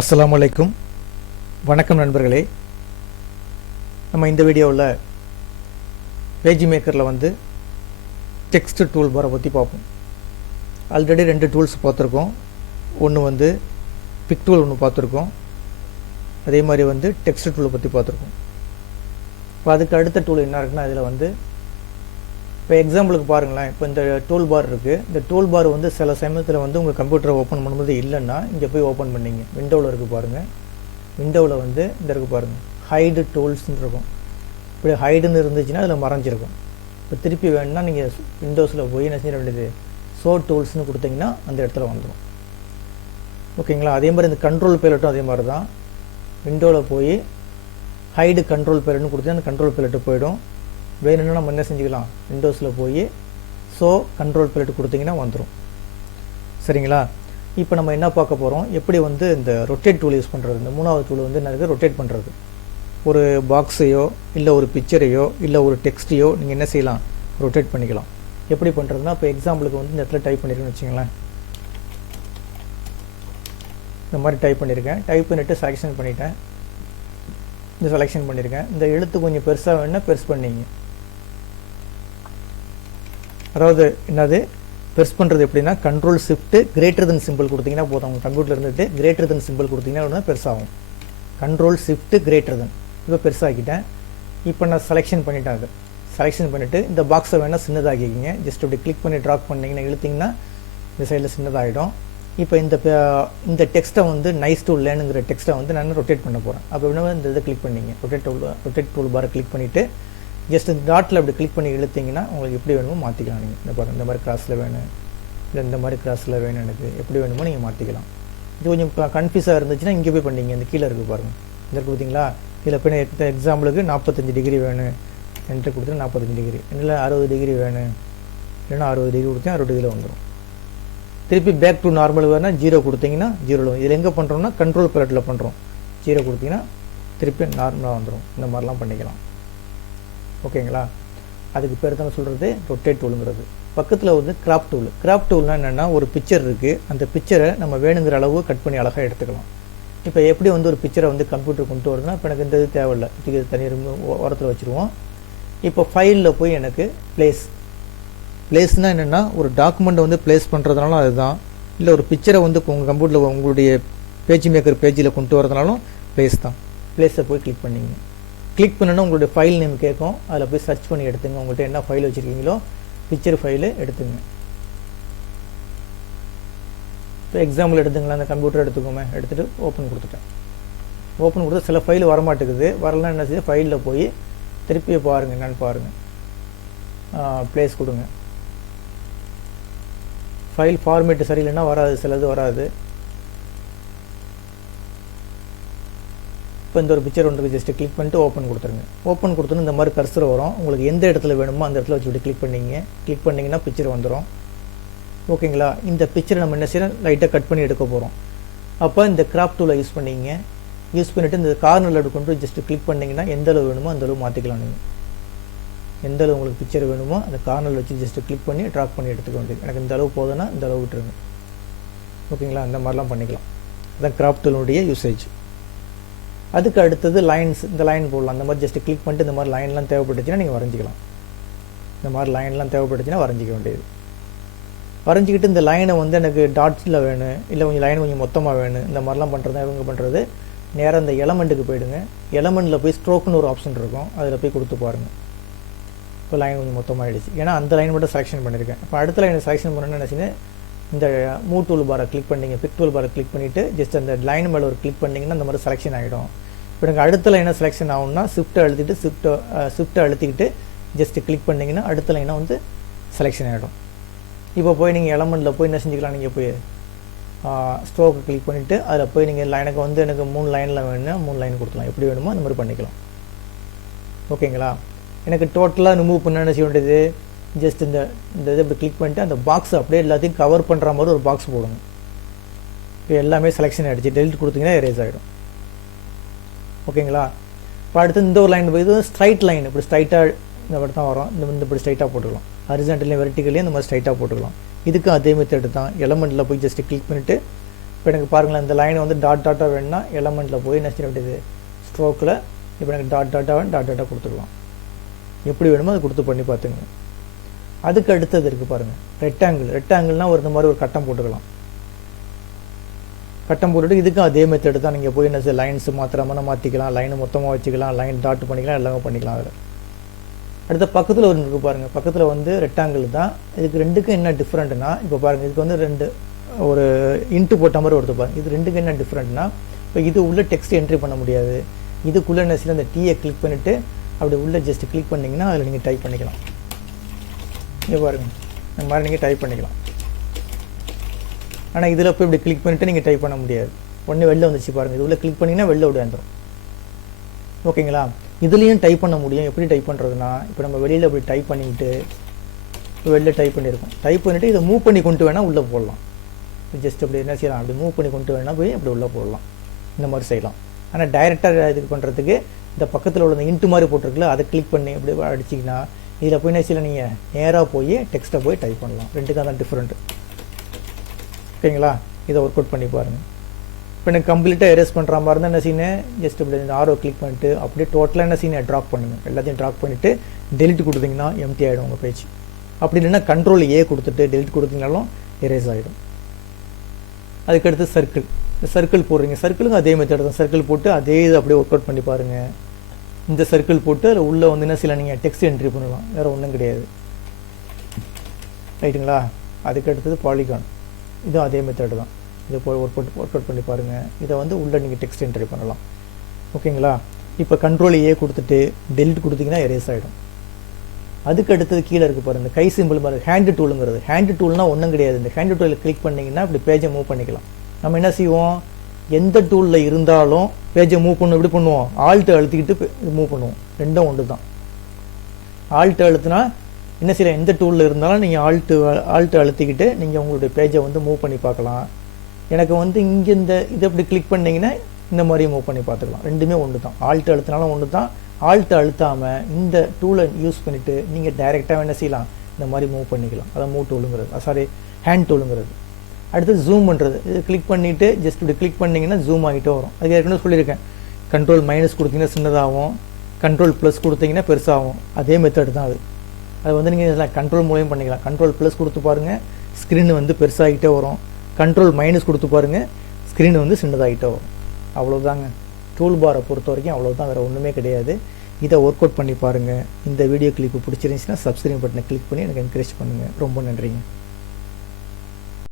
அஸ்ஸலாமு அலைக்கும். வணக்கம் நண்பர்களே. நம்ம இந்த வீடியோவில் பேஜ் மேக்கரில் டெக்ஸ்ட் டூல் பாரை பற்றி பார்ப்போம். ஆல்ரெடி 2 டூல்ஸ் பார்த்துருக்கோம். ஒன்று பிக் டூல் ஒன்று பார்த்துருக்கோம். அதே மாதிரி டெக்ஸ்ட் டூலை பற்றி பார்த்துருக்கோம். இப்போ அதுக்கு அடுத்த டூல் என்ன இருக்குன்னா, இதில் இப்போ எக்ஸாம்பிளுக்கு பாருங்களேன். இப்போ இந்த டூல் பார் இருக்குது. இந்த டூல் பார் சில சமயத்தில் உங்கள் கம்ப்யூட்டரை ஓப்பன் பண்ணும்போது இல்லைன்னா இங்கே போய் ஓப்பன் பண்ணிங்க. விண்டோவில் இருக்குது பாருங்கள். விண்டோவில் இந்த இருக்குது பாருங்கள், ஹைடு டூல்ஸ்ன்னு இருக்கும். இப்படி ஹைடுன்னு இருந்துச்சுன்னா அதில் மறைஞ்சிருக்கும். இப்போ திருப்பி வேணுன்னா நீங்கள் விண்டோஸில் போய் என்ன செய்ய வேண்டியது, ஷோ டூல்ஸ்னு கொடுத்தீங்கன்னா அந்த இடத்துல வந்துடும். ஓகேங்களா? அதே மாதிரி இந்த கண்ட்ரோல் பேலட்டும் அதே மாதிரி தான். விண்டோவில் போய் ஹைடு கண்ட்ரோல் பேலட்னு கொடுத்தா அந்த கண்ட்ரோல் பேலட்டு போயிடும். வேணும்னா நம்ம என்ன செஞ்சுக்கலாம், விண்டோஸில் போய் ஸோ கண்ட்ரோல் பேலட் கொடுத்தீங்கன்னா வந்துடும். சரிங்களா? இப்போ நம்ம என்ன பார்க்க போகிறோம், எப்படி இந்த ரொட்டேட் டூல் யூஸ் பண்ணுறது. இந்த 3வது டூல் என்ன ரொட்டேட் பண்ணுறது. ஒரு பாக்ஸையோ இல்லை ஒரு பிக்சரையோ இல்லை ஒரு டெக்ஸ்ட்டையோ நீங்கள் என்ன செய்யலாம், ரொட்டேட் பண்ணிக்கலாம். எப்படி பண்ணுறதுனா, இப்போ எக்ஸாம்பிளுக்கு இந்த இடத்துல டைப் பண்ணியிருக்கேன்னு வச்சுங்களேன். இந்த மாதிரி டைப் பண்ணியிருக்கேன். டைப் பண்ணிவிட்டு செலெக்ஷன் பண்ணிட்டேன். இந்த செலெக்ஷன் பண்ணியிருக்கேன். இந்த எழுத்து கொஞ்சம் பெருசாக வேணுன்னா பெருசு பண்ணிங்க. அதாவது என்னது பெருசு பண்ணுறது எப்படின்னா, கண்ட்ரோல் ஷிஃப்ட்டு கிரேட்டர் தென் சிம்பிள் கொடுத்தீங்கன்னா போதும். உங்கள் கம்ப்யூட்டரில் இருந்துட்டு கிரேட்டர் தென் சிம்பிள் கொடுத்தீங்கன்னா பெருசாகும். Control shift greater then. இப்போ பெருசாகிக்கிட்டேன். இப்போ நான் செலெக்ஷன் பண்ணிட்டேன். அது செலெக்ஷன் பண்ணிவிட்டு இந்த பாக்ஸை வேணால் சின்னதாகிக்கிங்க. ஜஸ்ட் அப்படி கிளிக் பண்ணி ட்ராக் பண்ணிங்கன்னா இழுத்திங்கன்னா இந்த சைடில் சின்னதாகிடும். இப்போ இந்த டெக்ஸ்ட்டை நைஸ் டூல் லேனுங்கிற டெக்ஸ்ட்டை நான் ரொட்டேட் பண்ண போகிறேன். அப்போ வேணும் இந்த இதை கிளிக் பண்ணிங்க. ரொட்டேட் டூல் பாரை கிளிக் பண்ணிவிட்டு ஜஸ்ட் இந்த டாட்டில் அப்படி கிளிக் பண்ணி இழுத்திங்கன்னா உங்களுக்கு எப்படி வேணுமோ மாற்றிக்கலாம். நீங்கள் இந்த பாருங்கள், இந்த மாதிரி கிராஸில் வேணும், இல்லை இந்த மாதிரி கிராஸில் வேணும், எனக்கு எப்படி வேணுமோ நீங்கள் மாற்றிக்கலாம். இது கொஞ்சம் கன்ஃபியூஸாக இருந்துச்சுன்னா இங்கே போய் பண்ணிங்க. இந்த கீழே இருக்குது பாருங்கள், இந்த இருக்குது பார்த்தீங்களா. இதில் போய் எக்ஸாம்பிளுக்கு 45 டிகிரி வேணும் என்ட்ரு கொடுத்து 45 டிகிரி, இல்லை 60 டிகிரி வேணும், இல்லைன்னா 60 டிகிரி கொடுத்தா 60 டிகிரி வந்துடும். திருப்பி பேக் டு நார்மல் வேணால் 0 கொடுத்தீங்கன்னா 0. இதில் எங்கே பண்ணுறோம்னா கண்ட்ரோல் பேலட்டில் பண்ணுறோம். 0 கொடுத்தீங்கன்னா திருப்பி நார்மலாக வந்துடும். இந்த மாதிரிலாம் பண்ணிக்கலாம். ஓகேங்களா? அதுக்கு பேர் தான் சொல்கிறது ரொட்டேட் டூலுங்கிறது. பக்கத்தில் கிராப் டூல். கிராப் டூல்னால் என்னென்னா, ஒரு பிக்சர் இருக்குது. அந்த பிக்சரை நம்ம வேணுங்கிற அளவு கட் பண்ணி அழகாக எடுத்துக்கலாம். இப்போ எப்படி ஒரு பிக்சரை கம்ப்யூட்டர் கொண்டு வருதுன்னா, இப்போ எனக்கு இந்த இது தேவையில்லை, இது தனி ஓரத்தில் வச்சுருவோம். இப்போ ஃபைலில் போய் எனக்கு பிளேஸ்னால் என்னென்னா, ஒரு டாக்குமெண்ட்டை பிளேஸ் பண்ணுறதுனாலும் அதுதான், இல்லை ஒரு பிக்சரை உங்கள் கம்ப்யூட்டரில் உங்களுடைய பேஜ் மேக்கர் பேஜில் கொண்டு வரதுனாலும் பிளேஸ் தான். பிளேஸை போய் கிளிக் பண்ணிங்க. கிளிக் பண்ணணும், உங்களுடைய ஃபைல் நேம் கேட்கும். அதில் போய் சர்ச் பண்ணி எடுத்துங்க. உங்கள்கிட்ட என்ன ஃபைல் வச்சுருக்கீங்களோ பிக்சர் ஃபைலு எடுத்துங்க. இப்போ எக்ஸாம்பிள் எடுத்துங்களா, அந்த கம்ப்யூட்டர் எடுத்துக்கோமே. எடுத்துகிட்டு ஓப்பன் கொடுத்துட்டேன். ஓப்பன் கொடுத்து சில ஃபைல் வரமாட்டேங்குது. வரலாம் என்ன செய்யுது, ஃபைலில் போய் திருப்பி பாருங்கள், என்னென்னு பாருங்கள். ப்ளேஸ் கொடுங்க. ஃபைல் ஃபார்மேட்டு சரியில்லைன்னா வராது, சிலது வராது. இப்போ இந்த ஒரு பிக்சர் ஜஸ்ட்டு கிளிக் பண்ணிட்டு ஓப்பன் கொடுத்துருங்க. ஓப்பன் கொடுத்தோன்னு இந்த மாதிரி கர்சர் வரும். உங்களுக்கு எந்த இடத்துல வேணுமோ அந்த இடத்துல வச்சுட்டு கிளிக் பண்ணிங்க. கிளிக் பண்ணிங்கன்னா பிக்சர் வந்துடும். ஓகேங்களா? இந்த பிக்சரை நம்ம என்ன செய்யறோம், லைட்டாக கட் பண்ணி எடுக்க போகிறோம். அப்போ இந்த கிராப் டூலை யூஸ் பண்ணிங்க. யூஸ் பண்ணிவிட்டு இந்த கார்னரில் அப்படி கொண்டு ஜஸ்ட்டு கிளிக் பண்ணிங்கன்னா எந்த அளவு வேணுமோ அந்த அளவு மாற்றிக்கலாம். நீங்கள் எந்த அளவு உங்களுக்கு பிக்சர் வேணுமோ அந்த கார்னரில் வச்சு ஜஸ்ட்டு கிளிக் பண்ணி ட்ராக் பண்ணி எடுத்துக்க வேண்டியது. எனக்கு இந்த அளவு போதுன்னா இந்த அளவு விட்டுருங்க. ஓகேங்களா? அந்த மாதிரிலாம் பண்ணிக்கலாம். அதான் கிராப் டூலுடைய யூசேஜ். அதுக்கு அடுத்தது லைன்ஸ். இந்த லைன் போடலாம். அந்த மாதிரி ஜஸ்ட்டு கிளிக் பண்ணிட்டு இந்த மாதிரி லைன்லாம் தேவைப்பட்டுச்சுன்னா நீங்கள் வரைஞ்சிக்கலாம். இந்த மாதிரி லைன்லாம் தேவைப்பட்டுச்சுன்னா வரைஞ்சிக்க வேண்டியது. வரைஞ்சிக்கிட்டு இந்த லைனை எனக்கு டாட்ஸில் வேணும், இல்லை கொஞ்சம் லைன் கொஞ்சம் மொத்தமாக வேணும், இந்த மாதிரிலாம் பண்ணுறது தான் இவங்க பண்ணுறது. நேராக இந்த எலமெண்ட்டுக்கு போயிடுங்க. எலமெண்ட்டில் போய் ஸ்ட்ரோக்குன்னு ஒரு ஆப்ஷன் இருக்கும், அதில் போய் கொடுத்து பாருங்கள். இப்போ லைன் கொஞ்சம் மொத்தமாகிடுச்சு. ஏன்னா அந்த லைன் மட்டும் செலெக்ஷன் பண்ணியிருக்கேன். இப்போ அடுத்த லைனை செலெக்ஷன் பண்ணணும்னு நினச்சிங்க, இந்த மூவ் டூல் பாரை கிளிக் பண்ணிங்க. பிக் டூல் பாரை கிளிக் பண்ணிவிட்டு ஜஸ்ட் அந்த லைன் மேலே ஒரு கிளிக் பண்ணிங்கன்னா இந்த மாதிரி செலெக்ஷன் ஆகிடும். இப்போ எனக்கு அடுத்த லைனை செலெக்ஷன் ஆகும்னா ஷிஃப்ட்டை அழுத்திக்கிட்டு ஜஸ்ட்டு கிளிக் பண்ணிங்கன்னா அடுத்த லைனை செலெக்ஷன் ஆகிடும். இப்போ போய் நீங்கள் எலமெண்ட்டில் போய் என்ன செஞ்சுக்கலாம், நீங்கள் போய் ஸ்ட்ரோக்கு கிளிக் பண்ணிவிட்டு அதில் போய் நீங்கள் லைனுக்கு எனக்கு 3 லைனில் வேணும்னா 3 லைன் கொடுக்கலாம். எப்படி வேணுமோ அந்த மாதிரி பண்ணிக்கலாம். ஓகேங்களா? எனக்கு டோட்டலாக ரிமூவ் பண்ண என்ன செய்ய வேண்டியது, ஜஸ்ட் இந்த இதை இப்படி கிளிக் பண்ணிட்டு அந்த பாக்ஸ் அப்படியே எல்லாத்தையும் கவர் பண்ணுற மாதிரி ஒரு பாக்ஸ் போடுங்க. இப்போ எல்லாமே செலெக்ஷன் ஆகிடுச்சு. டெலிட் கொடுத்தீங்கன்னா எரேஸ் ஆகிடும். ஓகேங்களா? இப்போ அடுத்து இந்த ஒரு லைன் போய் இது ஸ்ட்ரைட் லைன். இப்படி ஸ்ட்ரைட்டாக இந்த மாதிரி தான் வரும். இந்த இப்படி ஸ்ட்ரைட்டாக போட்டுக்கலாம். ஹரிசாண்டலையும் வெர்டிகலையும் இந்த மாதிரி ஸ்ட்ரைட்டாக போட்டுக்கலாம். இதுக்கும் அதே மெத்தட் தான். எலமெண்ட்டில் போய் ஜஸ்ட்டு கிளிக் பண்ணிவிட்டு இப்போ எனக்கு பாருங்களேன், இந்த லைனை வந்து டாட் டாட்டாக வேணும்னா எலமெண்ட்டில் போய் என்ன செய்ய வேண்டியது, ஸ்ட்ரோக்கில் இப்போ எனக்கு டாட் டாட்டாக கொடுத்துடலாம். எப்படி வேணுமோ அதை கொடுத்து பண்ணி பார்த்துங்க. அதுக்கு அடுத்தது இருக்குது பாருங்கள், ரெக்டாங்கிள்னால் இந்த மாதிரி ஒரு கட்டம் போட்டுக்கலாம். கட்டம் போட்டுட்டு இதுக்கும் அதே மெத்தடு தான். நீங்கள் போய் என்ன செய்ய, லைன்ஸ் மாத்திரமான மாற்றிக்கலாம், லைனை மொத்தமாக வச்சுக்கலாம், லைன் டாட் பண்ணிக்கலாம், எல்லாமே பண்ணிக்கலாம். அதில் அடுத்த பக்கத்தில் ஒரு இருக்குது பாருங்கள், பக்கத்தில் வந்து ரெக்டாங்கிள் தான். இதுக்கு ரெண்டுக்கும் என்ன டிஃப்ரெண்ட்னா, இப்போ பாருங்கள், இதுக்கு வந்து ரெண்டு ஒரு இன்ட்டு போட்ட மாதிரி ஒருத்தர் பாருங்கள். இது ரெண்டுக்கு என்ன டிஃப்ரெண்ட்னா, இப்போ இது உள்ளே டெக்ஸ்ட் என்ட்ரி பண்ண முடியாது. இதுக்குள்ளே என்ன செய்யலாம், அந்த டீயை கிளிக் பண்ணிவிட்டு அப்படி உள்ளே ஜஸ்ட் கிளிக் பண்ணிங்கன்னா அதில் நீங்கள் டைப் பண்ணிக்கலாம். இங்கே பாருங்கள், இந்த மாதிரி நீங்கள் டைப் பண்ணிக்கலாம். ஆனால் இதில் போய் இப்படி கிளிக் பண்ணிவிட்டு நீங்கள் டைப் பண்ண முடியாது. ஒன்று வெளில வந்துச்சு பாருங்கள், இது உள்ளே கிளிக் பண்ணிங்கன்னா வெளில வந்துடும். ஓகேங்களா? இதுலேயும் டைப் பண்ண முடியும். எப்படி டைப் பண்ணுறதுனா, இப்போ நம்ம வெளியில் அப்படி டைப் பண்ணிவிட்டு வெளில டைப் பண்ணியிருக்கோம். டைப் பண்ணிவிட்டு இதை மூவ் பண்ணி கொண்டு வேணால் உள்ளே போடலாம். ஜஸ்ட் அப்படி என்ன செய்யலாம், அப்படி மூவ் பண்ணி கொண்டு வேணால் போய் அப்படி உள்ளே போடலாம். இந்த மாதிரி செய்யலாம். ஆனால் டைரெக்டாக இதுக்கு பண்ணுறதுக்கு இந்த பக்கத்தில் உள்ள இன்ட்டு மாதிரி போட்டிருக்குல்ல, அதை கிளிக் பண்ணி அப்படி அடிச்சிங்கன்னா இதில் போய் என்ன செய்யலாம், நீங்கள் நேராக போய் டெக்ஸ்ட்டை போய் டைப் பண்ணலாம். ரெண்டுக்காக தான் டிஃப்ரெண்ட்டு. ஓகேங்களா? இதை ஒர்க் அவுட் பண்ணி பாருங்கள். இப்போ எனக்கு கம்ப்ளீட்டாக எரேஸ் பண்ணுற மாதிரி இருந்தால் என்ன செய்யணும், ஜஸ்ட் இப்படி இந்த ஆரோ கிளிக் பண்ணிட்டு அப்படியே டோட்டலாக என்ன செய்யணும், ட்ராப் பண்ணுங்கள். எல்லாத்தையும் ட்ராப் பண்ணிவிட்டு டெலிட் கொடுத்தீங்கன்னா எம்டி ஆகிடும் உங்கள் பேஜ். அப்படி இல்லைன்னா கண்ட்ரோல் ஏ கொடுத்துட்டு டெலிட் கொடுத்தீங்கனாலும் எரேஸ் ஆகிடும். அதுக்கடுத்து சர்க்கிள் போடுறீங்க. சர்க்கிளுக்கு அதே மெத்தட் தான். சர்க்கிள் போட்டு அதே இது அப்படியே ஒர்க் அவுட் பண்ணி பாருங்கள். இந்த சர்க்கிள் போட்டு அதில் உள்ளே வந்து என்ன செய்யலாம், நீங்கள் டெக்ஸ்ட் என்ட்ரி பண்ணலாம். வேறு ஒன்றும் கிடையாது. ரைட்டுங்களா? அதுக்கடுத்தது பாலிகான். இதுவும் அதே மெத்தட் தான். இதை போய் ஒர்க் அவுட் பண்ணி பாருங்கள். இதை வந்து உள்ளே நீங்கள் டெக்ஸ்ட் என்ட்ரி பண்ணலாம். ஓகேங்களா? இப்போ கண்ட்ரோல் ஏ கொடுத்துட்டு டெலிட் கொடுத்தீங்கன்னா எரேஸ் ஆகிடும். அதுக்கு அடுத்தது கீழே இருக்குது பாருங்கள், இந்த கை சிம்பிள் பாருங்கள், ஹேண்டு டூலுங்கிறது. ஹேண்டு டூல்னால் ஒன்றும் கிடையாது. இந்த ஹேண்டு டூலில் கிளிக் பண்ணிங்கன்னா இப்படி பேஜை மூவ் பண்ணிக்கலாம். நம்ம என்ன செய்வோம், எந்த டூலில் இருந்தாலும் பேஜை மூவ் பண்ணணும். எப்படி பண்ணுவோம், ஆல்ட்டு அழுத்திக்கிட்டு மூவ் பண்ணுவோம். ரெண்டும் ஒன்று தான். ஆல்ட்டு அழுத்தினா என்ன செய்யலாம், எந்த டூலில் இருந்தாலும் நீங்கள் ஆல்ட்டு அழுத்திக்கிட்டு நீங்கள் உங்களுடைய பேஜை வந்து மூவ் பண்ணி பார்க்கலாம். எனக்கு வந்து இங்கே இதை இப்படி கிளிக் பண்ணிங்கன்னா இந்த மாதிரி மூவ் பண்ணி பார்த்துக்கலாம். ரெண்டுமே ஒன்று தான். ஆல்ட்டு அழுத்தினாலும் ஒன்று தான். ஆல்ட்டு அழுத்தாமல் இந்த டூலை யூஸ் பண்ணிவிட்டு நீங்கள் டைரெக்டாக என்ன செய்யலாம், இந்த மாதிரி மூவ் பண்ணிக்கலாம். அதான் மூவ் டூலுங்கிறது, ஹேண்ட் டூலுங்கிறது. அடுத்து ஜூம் பண்ணுறது. இது கிளிக் பண்ணிவிட்டு ஜஸ்ட் இப்படி கிளிக் பண்ணிங்கன்னா ஜூம் ஆகிட்டே வரும். அது ஏற்கனவே சொல்லியிருக்கேன். கண்ட்ரோல் மைனஸ் கொடுத்தீங்கன்னா சின்னதாகும், கண்ட்ரோல் ப்ளஸ் கொடுத்தீங்கன்னா பெருசாகும். அதே மெத்தட் தான் அது. அது வந்து நீங்கள் கண்ட்ரோல் மூலியம் பண்ணிக்கலாம். கண்ட்ரோல் ப்ளஸ் கொடுத்து பாருங்கள், ஸ்க்ரீன் வந்து பெருசாகிட்டே வரும். கண்ட்ரோல் மைனஸ் கொடுத்து பாருங்கள், ஸ்க்ரீன் வந்து சின்னதாகிட்டே வரும். அவ்வளோதாங்க. டூல் பாரை பொறுத்த வரைக்கும் அவ்வளோதான், வேறு ஒன்றுமே கிடையாது. இதை ஒர்க் அவுட் பண்ணி பாருங்கள். இந்த வீடியோ கிளிப்பு பிடிச்சிருந்துச்சுன்னா சப்ஸ்கிரைப் பட்டனை கிளிக் பண்ணி எனக்கு என்கரேஜ் பண்ணுங்கள். ரொம்ப நன்றிங்க.